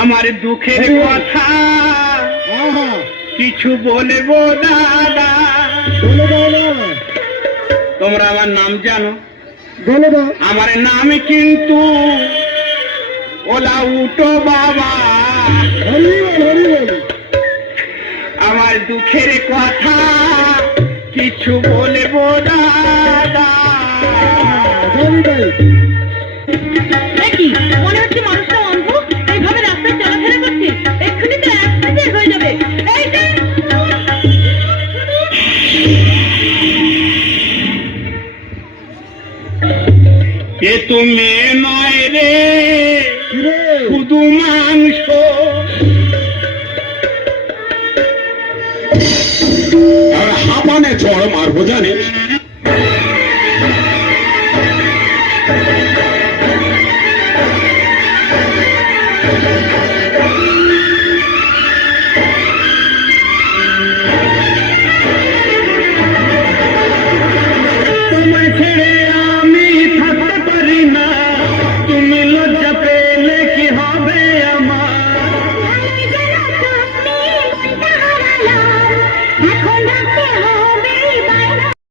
আমার দুঃখের কথা কিছু বলবো দাদা। তোমরা আমার নাম জানো? আমার নাম কিন্তু ওলা উঠো বাবা। আমার দুঃখের কথা কিছু বলবো দাদা। মনে হচ্ছে মানুষটা অন্ধ, এইভাবে রাস্তায় চলাফেরা করছে, এক্ষুনি তো অ্যাক্সিডেন্ট হয়ে যাবে। এ তো মেয়ে নয় রে, শুধু মাংস। হাঁপানে চড় মারবো জানিস?